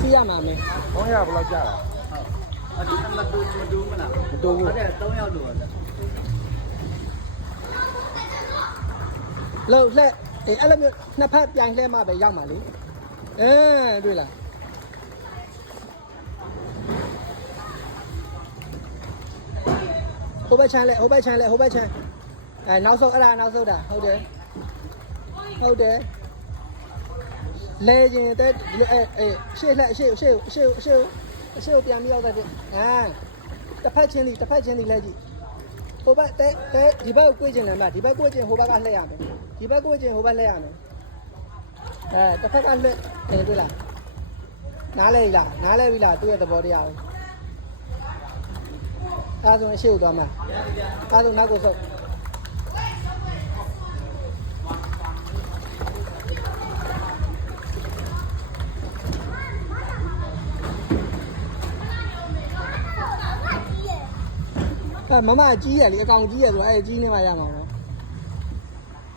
စီရမှာမယ်300ဘယ်လောက်ကြာတာအဒီမတူမတူမလားမတူဘူးဟုတ်တယ်3ယောက်လို့လားလှုပ်လှက်အေးအဲ့လိုမျိုးနှစ်ဖက်ပြိုင်လှဲမှပဲရောက်မှာလေအဲတွေ့လားဟိုဘက်ချမ်းလဲဟိုဘက်ချမ်းလဲဟိုဘက်ချမ်းအဲနောက်ဆုံးအဲ့ဒါနောက်ဆုံးတာဟုတ်တယ်ဟုတ်တယ် လဲရင်တဲ့အဲအဲရှေ့လက်ရှေ့ရှေ့ရှေ့ရှေ့ရှေ့ကိုပြန်ပြီးရောက်တဲ့ပြအာတစ်ဖက်ချင်းဒီတစ်ဖက်ချင်းဒီလဲကြည့်ဟိုဘက်တဲ့တဲ့ဒီဘက်ကိုကွေ့ကျင်တယ်မဒီဘက်ကွေ့ကျင်ဟိုဘက်ကလှည့်ရမယ်ဒီဘက်ကွေ့ကျင်ဟိုဘက်လှည့်ရမယ်အဲတစ်ဖက်ကလှည့်နေတွေ့လားနားလဲပြီလားနားလဲပြီလားသူ့ရဲ့သဘောတရားကိုအဲဒါဆိုရင်ရှေ့ကိုသွားမှာအဲဒါဆိုနောက်ကိုဆုပ် မမကြီးရလေအကောင်ကြီးရဆိုအဲကြီးနေမှရမှာနော်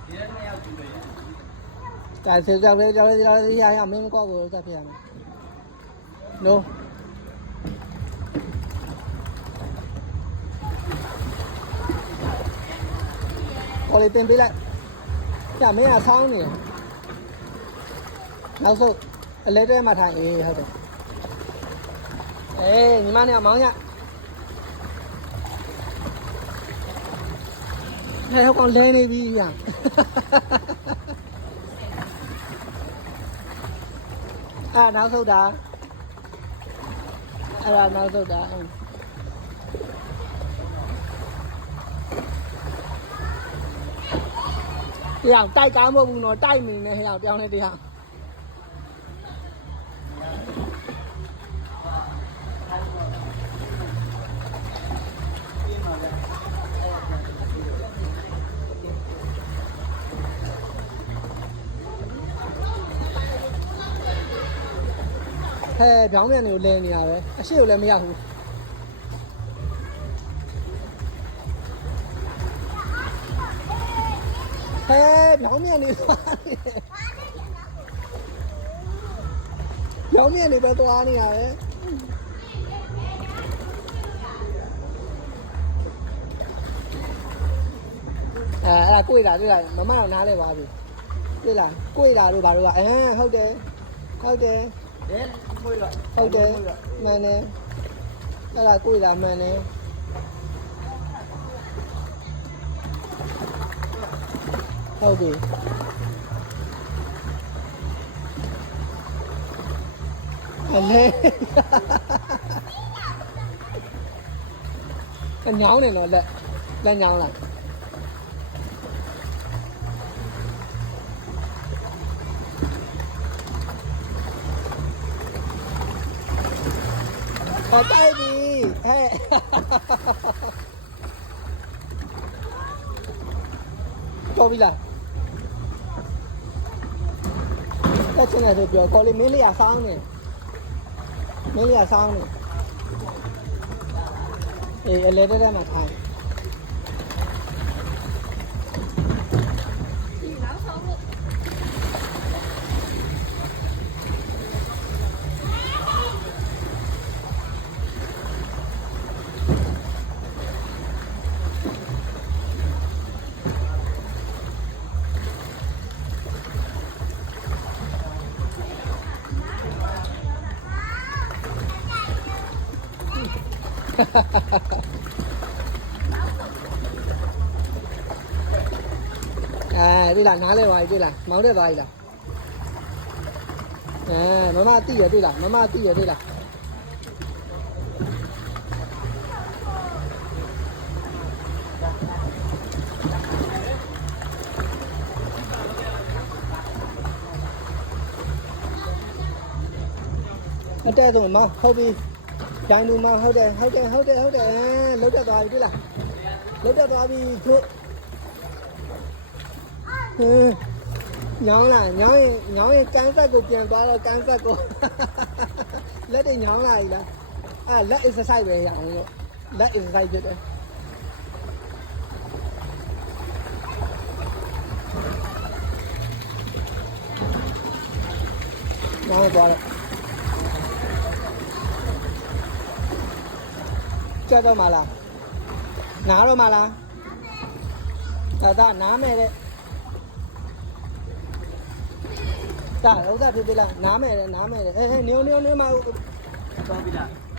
ဒီနေ့2ယောက်ကြည့်ပဲဒါဆိုကြောက်လေကြောက်လေကြောက်လေရရမင်းကောက်ကိုဆက်ပြရမယ်နိုးဟောလေတင်ပေးလိုက်ညမင်းကဆောင်းနေနောက်ဆုံးအလဲတဲမှာထိုင်အေးဟုတ်တယ်အေးညီမနဲ့မောင်းရ ဟဲ့ဟောကောင်လဲနေပြီဗျာအာနောက်ဆုံးတာအဲ့ဒါနောက်ဆုံးတာဟုတ်တရားတိုက်ကားမဟုတ်ဘူးနော်တိုက်မနေနဲ့ဟဲ့အောင်ပြောင်းနေတရား ဟဲ့ပြောင်းပြန်နေကိုလဲနေရပဲအရှိကိုလည်းမရဘူးဟဲ့ပြောင်းပြန်နေသွားနေပြောင်းပြန်နေပဲသွားနေရပဲအဲအဲ့ဒါကိုယ်လာတွေ့လားမမတော့နားလဲပါပြီတွေ့လားကိုယ်လာတို့ဘာတို့ကအဲဟုတ်တယ်ဟုတ်တယ် ok mẹ nè. Đây là cùi làm mẹ nè. Hầu gì hình thế cái nhóm này nó là là nhau là တ်ပြီအလဲကညောင်းနေတော့လက်လက်ညောင်းလာဟောတိုက်ပြီဟဲ့တော်ပြီလားတက်ချင်တယ်ဆိုပြောခေါ်လေးမင်းလေးကဆောင်းနေမင်းလေးကဆောင်းနေအေးအလဲတဲ့တဲ့မှာထိုင်အဲဒီလားနားလဲပါပြီတွေ့လားမောင်းတဲ့သွားပြီလားအဲမမတိရတွေ့လားမမတိရတွေ့လားအတဲဆုံးမောင်း à đi làm hả lê hoài đi làm mở đây rồi là. À má má tí giờ đi làm má má tí giờ đi làm nó tre rồi mau không đi ಡೈನೋಮಾ ಹೌದೆ ಹೌದೆ ಹೌದೆ ಹೌದೆ ಲೌಡಾದ ಆಗಿಲ್ಲ ಲೌಡಾದ ಆಗಿ ಥು nhón là nhón nhón cán sát của tiền bao là cán sát của lấy đi nhón lại là à lấy exercise về dạng rồi lấy exercise chưa đấy Hãy subscribe ကြက်တော့မလားနားတော့မလားဒါဒါနားမယ်တဲ့ဒါဥစ္စာဖြစ်ပြီလားနားမယ်တဲ့နားမယ်တဲ့အဲအဲနင်းနင်းနင်းမသွားပြီလား